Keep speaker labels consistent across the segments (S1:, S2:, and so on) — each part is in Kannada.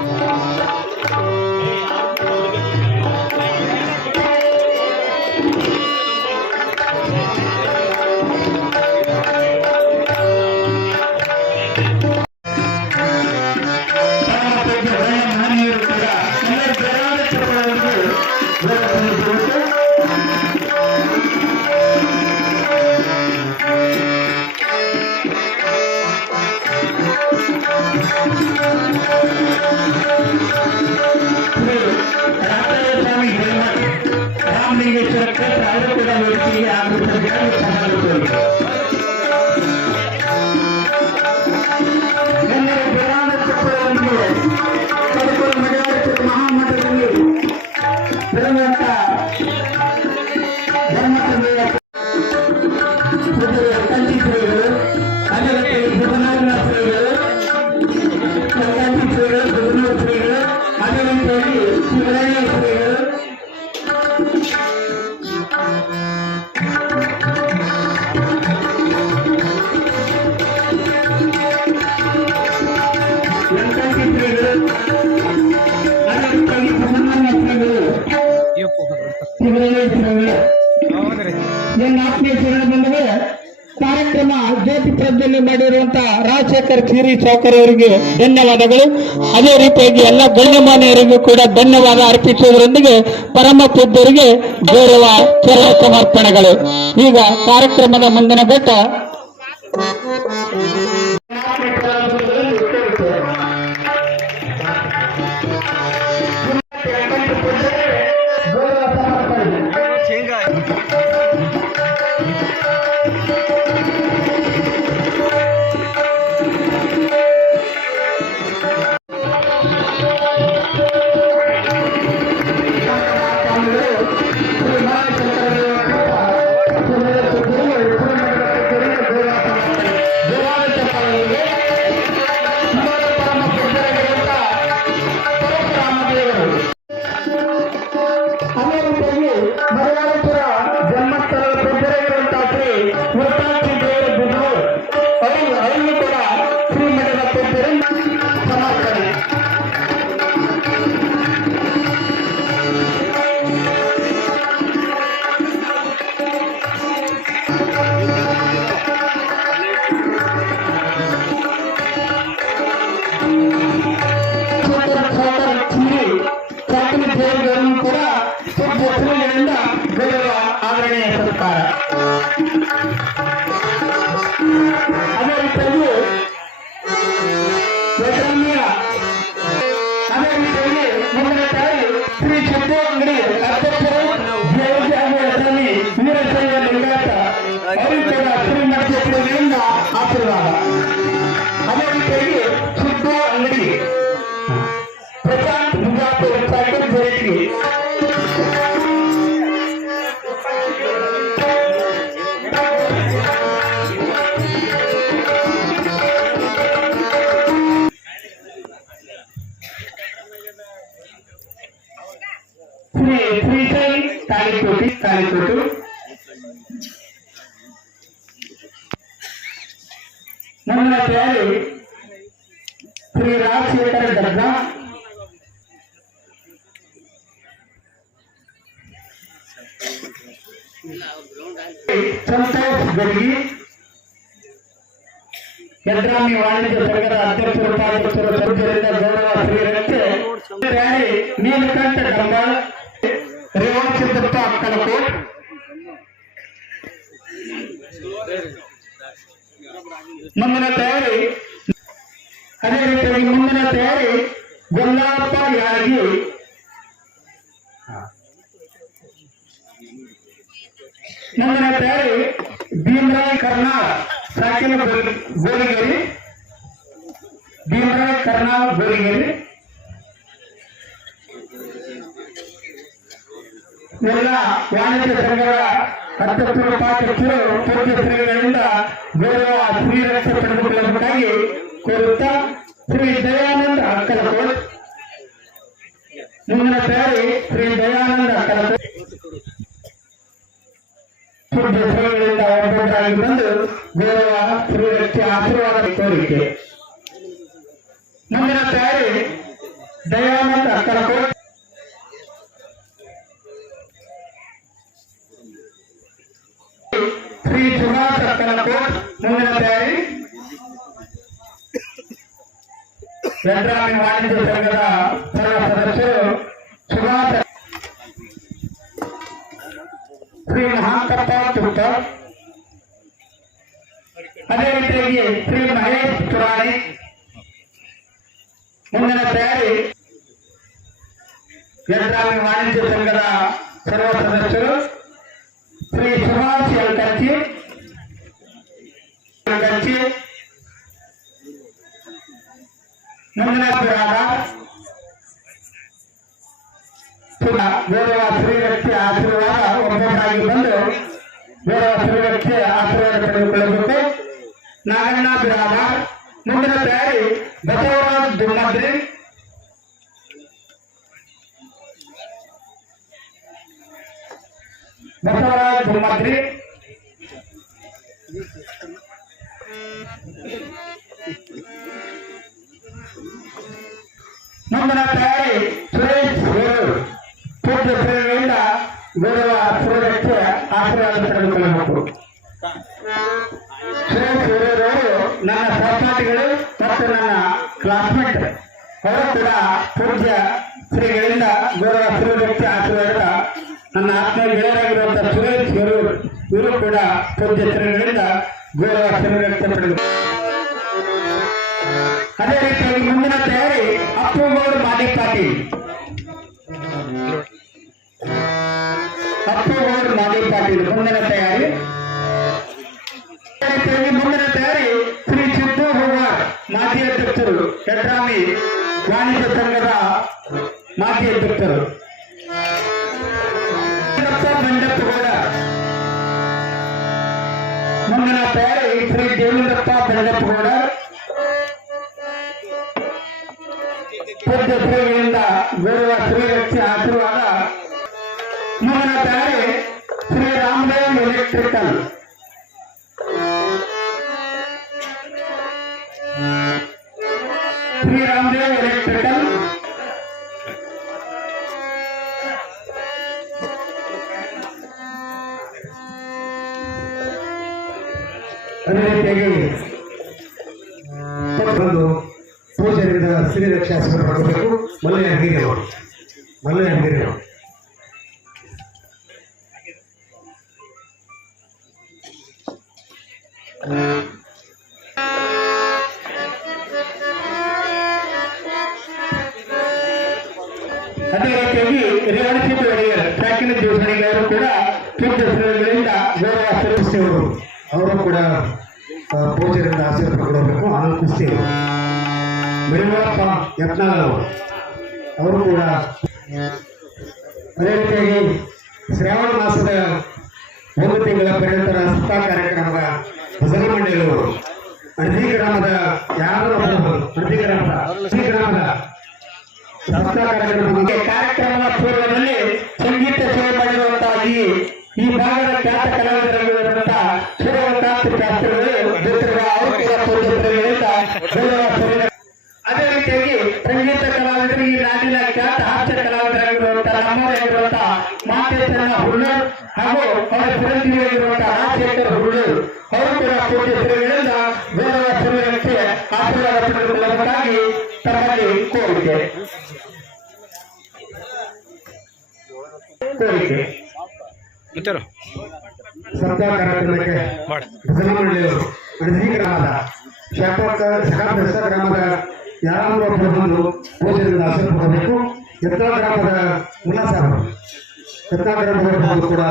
S1: Música ಪ್ರಜ್ವಲನೆ ಮಾಡಿರುವಂತಹ ರಾಜಶೇಖರ್ ಸಿರಿ ಚೌಕರ್ ಅವರಿಗೆ ಧನ್ಯವಾದಗಳು. ಅದೇ ರೀತಿಯಾಗಿ ಎಲ್ಲ ಗಣ್ಯಮಾನ್ಯರಿಗೂ ಕೂಡ ಧನ್ಯವಾದ ಅರ್ಪಿಸುವುದರೊಂದಿಗೆ ಪರಮ ಪೂಜ್ಯರಿಗೆ ಗೌರವ ಕೆಲ ಸಮರ್ಪಣೆಗಳು ಈಗ ಕಾರ್ಯಕ್ರಮದ ಮುಂದಿನ ಘಟ್ಟ. ಆದರಣೆ ಸತ್ಕಾರ ಅದೇ ರೀತಿಯಾಗಿ ವೈದ್ಯಮೀಯ ಅದೇ ರೀತಿಯಾಗಿ ಮುಂದಿನ ತಾಯಿ ಶ್ರೀ ಸಿದ್ದು ಅಂಗಡಿ ಅಧ್ಯಕ್ಷರು ಜಯಜಾಮಿಯ ಸ್ವಾಮಿ ವೀರಶೈವ ಲಿಂಗಾಯತ ಅವರು ಕೂಡ ಶ್ರೀಮಠ ಶ್ರೀಗಳಿಂದ ಆಶೀರ್ವಾದ ತಾಳಿಕೋಟಿ ತಾಳಿಕೋಟು ನನ್ನ ತಯಾರಿ ಶ್ರೀ ರಾಜಶೇಖರ ಗರ್ಗ ಸಂತೋಷ್ ಗರ್ಗಿ ಯದ್ರಾಮಿ ವಾಣಿಜ್ಯ ಸಂಘದ ಅಧ್ಯಕ್ಷರು ರೀತಿಯಾಗಿ ಮುಂದಿನ ತಯಾರಿ ಗೊಲ್ಲಪ್ಪ ಯಾಗಿ. ಮುಂದಿನ ತಯಾರಿ ಭೀಮರಾಯ್ ಕರ್ನಾಳ್ ಸಾಕಿನ ಗೋಲಿಗೇರಿ ಭೀಮರಾಯ್ ಕರ್ನಾಳ್ ಗೋಲಿಗೇರಿ ಎಲ್ಲ ವಾಣಿಜ್ಯ ಸಂಘಗಳ ಅಧ್ಯಕ್ಷರು ಉಪಾಧ್ಯಕ್ಷರು ಪೂಜ್ಯ ಸಂಘಗಳಿಂದ ಗೌರವ ಶ್ರೀರಕ್ಷ ಪಡೆದುಕೊಳ್ಳಬೇಕಾಗಿ ಕೋರುತ್ತಾ ಶ್ರೀ ದಯಾನಂದ ಅಕ್ಕಲಕೋಟ್ ಮುಂದಿನ ತಯಾರಿ ಶ್ರೀ ದಯಾನಂದ ಅಕ್ಕಲಕೋಟ್ ಪೂಜ್ಯ ಶ್ರೀಗಳಿಂದ ಒಬ್ಬೊಬ್ಬರಾಗಿ ಬಂದು ಗೌರವ ಶ್ರೀರಕ್ಷೆ ಆಶೀರ್ವಾದ ಕೋರಿಕೆ ಮುಂದಿನ ತಯಾರಿ ದಯಾನಂದ್ ಅಕ್ಕಲಕೋಟ್ ಶ್ರೀ ಸುಭಾಷ್ ಅಕ್ಕಲಕೋಟ್ ಮುಂದಿನ ತಯಾರಿ ಬೆಳಗಾವಿ ವಾಣಿಜ್ಯ ಸಂಘದ ಸರ್ವ ಸದಸ್ಯರು ಸುಭಾಷ್ ಶ್ರೀ ಮಹಾಂತಪ್ಪ ತುರ್ತ ಅದೇ ರೀತಿಯಾಗಿ ಶ್ರೀ ಮಹೇಶ್ ಪುರಾಣಿ ಮುಂದಿನ ತಯಾರಿ ಬೆಳಗಾವಿ ವಾಣಿಜ್ಯ ಸಂಘದ ಸರ್ವ ಸದಸ್ಯರು ಶ್ರೀ ಸುಭಾಷ್ ಯಲ್ಕಂಚಿ ಯಲ್ಕಂಚಿ ಮುಂದಿನ ಪುರಾಣ ಗೌರವ ಶ್ರೀ ವ್ಯಕ್ತಿ ಆಶೀರ್ವಾದ ಒಬ್ಬೊಬ್ಬರಾಗಿ ಬಂದು ಗೌರವ ಶ್ರೀ ವ್ಯಕ್ತಿ ಆಶೀರ್ವಾದ ಪಡೆದುಕೊಳ್ಳಬೇಕು ನಾಗಣ್ಣ ಬಿರಾಮ ಮುಂದಿನ ತಯಾರಿ ಬಸವರಾಜ್ ದುಮ್ಮದ್ರಿ ಬಸವರಾಜ್ ದುಮ್ಮದ್ರಿ ಮುಂದಿನ ತಯಾರಿ ಸುರೇಶ್ ಹೇರೂರು ಪೂಜ್ಯ ಶ್ರೀಗಳಿಂದ ಗೌರವ ಸೂರ್ಯಕ್ಕೆ ಆಶೀರ್ವಾದ ಪಡೆದುಕೊಳ್ಳಬೇಕು ಸುರೇಶ್ ಹೇರೂರು ಅವರು ನನ್ನ ಸಹಪಾಠಿಗಳು ಮತ್ತು ನನ್ನ ಕ್ಲಾಸ್ಮೇಟ್ ಅವರು ಕೂಡ ಪೂಜ್ಯ ಶ್ರೀಗಳಿಂದ ಗೌರವ ಸೂರ್ಯಕ್ಕೆ ಆಶೀರ್ವಾದ ನನ್ನ ಆತ್ಮೀಯ ಗೆಳೆಯರಾಗಿರುವಂತಹ ಸುರೇಶ್ ಹೇರೂರು ಇವರು ಕೂಡ ಪೂಜ್ಯ ಶ್ರೀಗಳಿಂದ ಗೌರವ ಸೂರ್ಯಕ್ಕೆ ಪಡೆದು ಅದೇ ರೀತಿಯಾಗಿ ಮುಂದಿನ ತಯಾರಿ ಅಪ್ಪುಗೌಡ ಮಾಲಿ ಪಾಟೀಲ್ ಅಪ್ಪುಗೌಡ ಮಾಲಿ ಪಾಟೀಲ್ ಮುಂದಿನ ತಯಾರಿ ಅದೇ ರೀತಿಯಾಗಿ ಮುಂದಿನ ತಯಾರಿ ಶ್ರೀ ಸಿದ್ದು ಹೂವಾರ್ ಮಾಜಿ ಅಧ್ಯಕ್ಷರು ಯಡ್ರಾಮಿ ವಾಣಿಜ್ಯ ಸಂಘದ ಮಾಜಿ ಅಧ್ಯಕ್ಷರು ಬಂಡಪ್ಪಗೌಡ ಮುಂದಿನ ತಯಾರಿ ಶ್ರೀ ದೇವೇಂದ್ರಪ್ಪ ಪೂಜ್ಯ ಶ್ರೀಗಳಿಂದ ಗೌರವ ಶ್ರೀ ವ್ಯಕ್ತಿ ಆಶೀರ್ವಾದ ಮುಂದಿನ ತಯಾರಿ ಶ್ರೀ ರಾಮದೇವ್ ಎಲೆಕ್ಟ್ರಿಕಲ್ ಶ್ರೀ ರಾಮದೇವ್ ಎಲೆಕ್ಟ್ರಿಕಲ್ ಅದೇ ರೀತಿಯಾಗಿ
S2: ಪೂಜೆಯಿಂದ ಶ್ರೀ ಆಸ್ಪತ್ರೆ ಪಡಬೇಕು ಮಲ್ಲೆ ಅಡ್ಗಿರಿ ನೋಡಿ ಮಲ್ಲೆ ಅಡ್ಗಿರಿ ನೋಡಿ
S1: ಅದೇ ರೀತಿಯಾಗಿ ರೇವಣಸಿದ್ದ ಒಡೆಯರ್ ಜೋಸಣಿಗೆ ಕೂಡ ಪೂಜ್ಯ ಸ್ಥಳಗಳಿಂದ ಗೌರವ ಸಲ್ಲಿಸಿದವರು
S2: ಅವರು ಅವರು ಕೂಡ ಪೂಜೆಯಿಂದ ಆಶೀರ್ವಾದ ಪಡ್ಕೊಳ್ಬೇಕು ಆನಂದ್ ಯತ್ನಾಳ್ ಅವರು. ಕೂಡ ಅದೇ ರೀತಿಯಾಗಿ ಶ್ರಾವಣ ಮಾಸದ ಒಂದು ತಿಂಗಳ ಪರ್ಯಂತರ ಸತ್ತಾ ಕಾರ್ಯಕ್ರಮದ ಹೆಸರು ಮಂಡಳಿಯವರು ಅರ್ಜಿ ಗ್ರಾಮದ ಯಾರು ಅರ್ಜಿ ಗ್ರಾಮದ? ಅರ್ಜಿ ಗ್ರಾಮದ ಸತ್ತಾ ಕಾರ್ಯಕ್ರಮದ
S1: ಕಾರ್ಯಕ್ರಮದ ಪೂರ್ವದಲ್ಲಿ ಸಂಗೀತ ಸೇವೆ ಮಾಡಿರುವಂತಹ ಈ ಭಾಗದ ಖ್ಯಾತ ಕಲಾವಿದರಾಗಿರುವಂತಹ ಸೂರ್ಯಕಾಂತ್ ಶಾಸ್ತ್ರಿಗಳು ಜೊತೆಗೆ ಅವರು ಕೂಡ ಪೂಜ್ಯ ಶ್ರೀಗಳಿಂದ ಗೌರವ ಸಲ್ಲಿಸಿ- ಅದೇ ರೀತಿಯಾಗಿ ಸಂಗೀತ ಕಲಾವಿದರು ಈ ನಾಡಿನ ಖ್ಯಾತ ಹಾಸ್ಯ ಕಲಾವಿದರಾಗಿರುವಂತಹ ನಮ್ಮವರಾಗಿರುವಂತಹ ಮಾತೇಶನ ಹುಳ್ಳೂರ್ ಹಾಗೂ ಅವರ ಚಿರಂಜೀವಿಯಾಗಿರುವಂತಹ ರಾಜಶೇಖರ್ ಹುಳ್ಳೂರ್ ಅವರು ಕೂಡ ಪೂಜೆ ಸೇವೆಗಳಿಂದ ಗೌರವ ಸೇವೆಗಳಿಗೆ ಆಶೀರ್ವಾದ ಪಡೆದುಕೊಳ್ಳಬೇಕಾಗಿ ತಮ್ಮಲ್ಲಿ ಕೋರಿಕೆ. ಕೋರಿಕೆ.
S2: ಕಾರ್ಯಕ್ರಮಕ್ಕೆ
S3: ಮಾಡ.
S2: ಮಂಡಳಿಯವರು ಅಣಜಿ ಗ್ರಾಮದ ಶಾಖಾಪ್ರಸ್ಥ ಒಬ್ಬರು ಪೂಜೆಯಿಂದ ಆಶೀರ್ವಾದ ಪಡಬೇಕು ಯತ್ನ ಗ್ರಾಮದ ಸಾಹೇಬರು ಯತ್ನ ಗ್ರಾಮದವರು ಬಂದು ಕೂಡ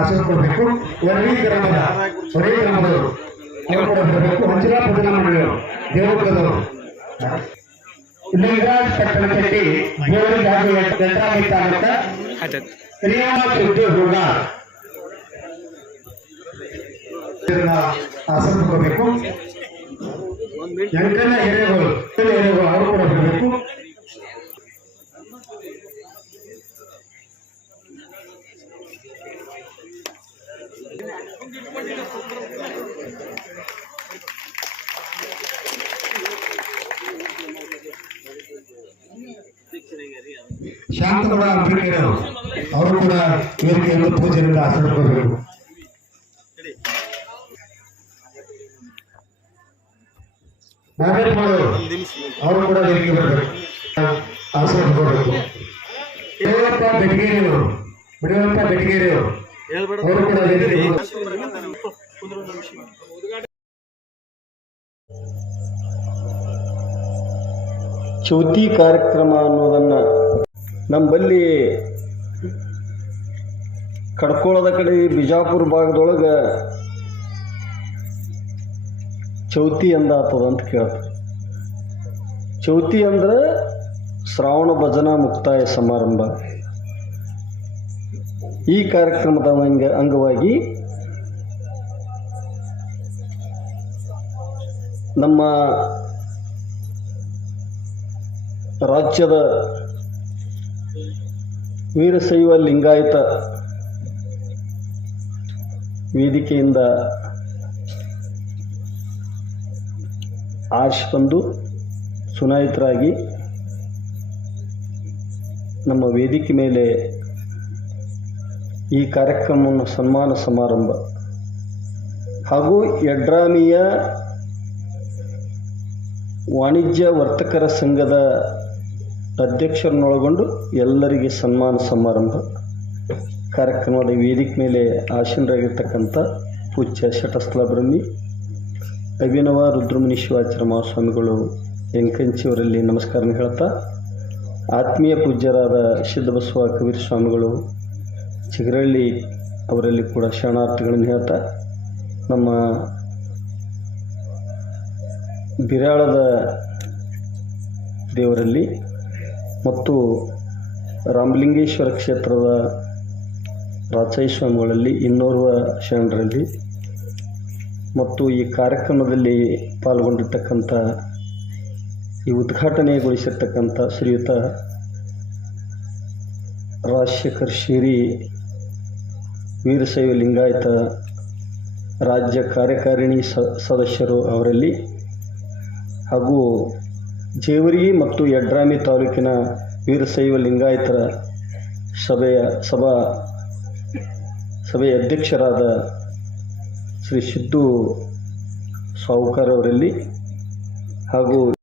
S2: ಆಶೀರ್ವಾದ ಕೊಡಬೇಕು. ವರಳಿ ಗ್ರಾಮದ ವರಳಿ ಗ್ರಾಮದವರು ಅವರು ಕೂಡ ಬರಬೇಕು. ಹಂಚಿಲಾ ಭಜನಾ ಮಂಡಳಿಯವರು ದೇವದುರ್ಗದವರು
S1: ಲಿಂಗರಾಜ್ ಪಟ್ಟಣದಲ್ಲಿ ಜೋಡಿ ಹಾಗೂ ಗಂಟಾಮಿ ತಾಲೂಕ ರಿಯಾಮ ಸುದ್ದಿ ಹುಡುಗಾರ್
S2: ಇದನ್ನ ಆಶೀರ್ವಾದ ಕೊಡಬೇಕು ಎಂಕನ ಹಿರೇಗಳು ಹಿರೇಗಳು ಅವರು ಕೂಡ ಬರಬೇಕು ಶಾಂತಗೌಡ ಅಂಬೇಡ್ಕರ್ ಅವರು ಅವರು ಕೂಡ ವೇದಿಕೆಯನ್ನು ಪೂಜೆಯಿಂದ ಆಚರಿಸಬೇಕು ನಾಗೇಶ್ ಅವರು ಕೂಡ ವೇದಿಕೆ ಬರಬೇಕು ಆಚರಿಸಬೇಕು ಯಡಿಯೂರಪ್ಪ ಬೆಟಗೇರಿ ಅವರು ಯಡಿಯೂರಪ್ಪ ಅವರು ಕೂಡ ವೇದಿಕೆ
S3: ಚೌತಿ ಕಾರ್ಯಕ್ರಮ ಅನ್ನೋದನ್ನು ನಮ್ಮಲ್ಲಿ ಕಡ್ಕೊಳ್ಳೋದ ಕಡೆ ಬಿಜಾಪುರ ಭಾಗದೊಳಗೆ ಚೌತಿ ಎಂದಾತದ ಅಂತ ಕೇಳ್ತಾರೆ. ಚೌತಿ ಅಂದ್ರೆ ಶ್ರಾವಣ ಭಜನಾ ಮುಕ್ತಾಯ ಸಮಾರಂಭ. ಈ ಕಾರ್ಯಕ್ರಮದ ಅಂಗ ಅಂಗವಾಗಿ ನಮ್ಮ ರಾಜ್ಯದ ವೀರಶೈವ ಲಿಂಗಾಯತ ವೇದಿಕೆಯಿಂದ ಆರ್ಶ್ ಬಂದು ಚುನಾಯಿತರಾಗಿ ನಮ್ಮ ವೇದಿಕೆ ಮೇಲೆ ಈ ಕಾರ್ಯಕ್ರಮವನ್ನು ಸನ್ಮಾನ ಸಮಾರಂಭ ಹಾಗೂ ಯಡ್ರಾಮಿಯ ವಾಣಿಜ್ಯ ವರ್ತಕರ ಸಂಘದ ಅಧ್ಯಕ್ಷರನ್ನೊಳಗೊಂಡು ಎಲ್ಲರಿಗೆ ಸನ್ಮಾನ ಸಮಾರಂಭ. ಕಾರ್ಯಕ್ರಮದ ವೇದಿಕೆ ಮೇಲೆ ಆಸೀನರಾಗಿರ್ತಕ್ಕಂಥ ಪೂಜ್ಯ ಶಟಸ್ಥಲ ಬ್ರಹ್ಮಿ, ಅಭಿನವ ರುದ್ರಮುನಿ ಶಿವಾಚಾರ ಮಹಾಸ್ವಾಮಿಗಳು ಎಂಕಂಚಿಯವರಲ್ಲಿ ನಮಸ್ಕಾರ ಹೇಳ್ತಾ, ಆತ್ಮೀಯ ಪೂಜ್ಯರಾದ ಸಿದ್ಧಬಸವ ಕಬೀರ್ ಸ್ವಾಮಿಗಳು, ಚಿಗರಳ್ಳಿ ಅವರಲ್ಲಿ ಕೂಡ ಶರಣಾರ್ಥಿಗಳನ್ನು ಹೇಳ್ತಾ, ನಮ್ಮ ಬಿರಾಳದ ದೇವರಲ್ಲಿ ಮತ್ತು ರಾಮಲಿಂಗೇಶ್ವರ ಕ್ಷೇತ್ರದ ರಾಚಾಯಿ ಸ್ವಾಮಿಗಳಲ್ಲಿ ಇನ್ನೋರ್ವ ಶರಣರಲ್ಲಿ ಮತ್ತು ಈ ಕಾರ್ಯಕ್ರಮದಲ್ಲಿ ಪಾಲ್ಗೊಂಡಿರ್ತಕ್ಕಂಥ ಈ ಉದ್ಘಾಟನೆಗೊಳಿಸಿರ್ತಕ್ಕಂಥ ಶ್ರೀಯುತ ರಾಜಶೇಖರ್ ಶಿರಿ ವೀರಶೈವ ಲಿಂಗಾಯತ ರಾಜ್ಯ ಕಾರ್ಯಕಾರಿಣಿ ಸದಸ್ಯರು ಅವರಲ್ಲಿ ಹಾಗೂ ಜೇವರಿ ಮತ್ತು ಯಡ್ರಾಮಿ ತಾಲೂಕಿನ ವೀರಶೈವ ಲಿಂಗಾಯತರ ಸಭೆಯ ಸಭಾ, ಸಭೆಯ ಅಧ್ಯಕ್ಷರಾದ ಶ್ರೀ ಸಿದ್ದು ಸಾವುಕಾರ್ ಅವರಲ್ಲಿ ಹಾಗೂ